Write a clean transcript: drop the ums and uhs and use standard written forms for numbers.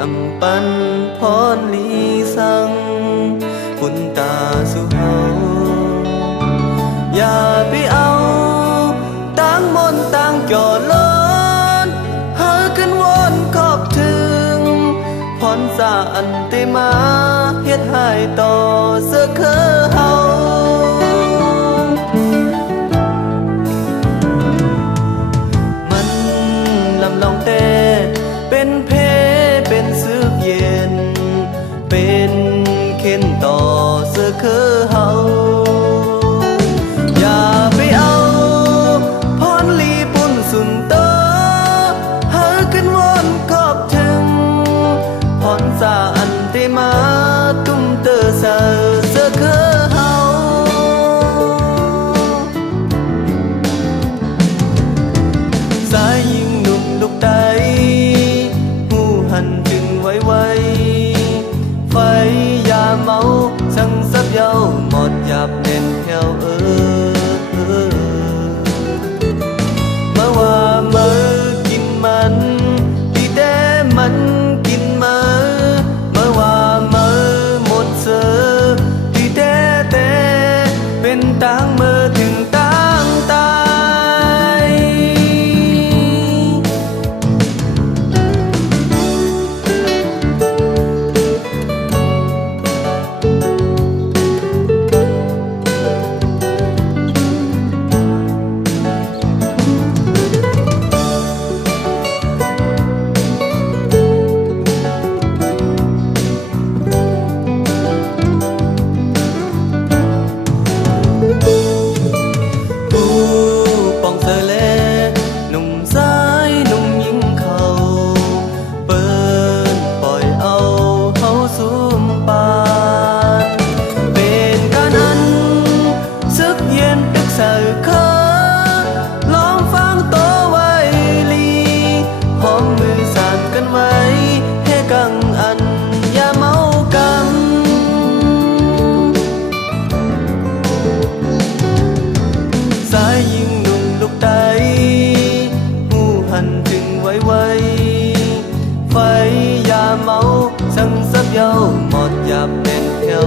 อำปันพรลีสังบุญตาสุเฮาอย่าไปเอาต่างมนต่างจ่อล้นหาขึ้นวนขอบถึงพรสาอันเตมาเฮ็ดให้ต่อเสือคือเฮามันลำลองแต่เป็นเพเป็นซึกเย็นเป็นเข็นต่อเสือคือเฮาอย่าไปเอาพรลีปุ่นสุนเตอหาขึ้นวนขอบถึงพรสาอันเตมาตุ้มเตอเสือคือเฮาสายยิงหนุ่มลูกไตหูหันจึงไวไฟยาเมาสังสับเย้าหมดหยาบเน่นแถวเมื่อว่าเมื่อกินมันดีแต่มันกินเมื่อว่าเมื่อหมดเสือดีแต่เป็นต่างเมื่อถึงต่างตายสายยิงหนุ่มลูกไตหูหันจึงไวไฟยาเมาสังสับเย้าหมดหยาบเน่นแถว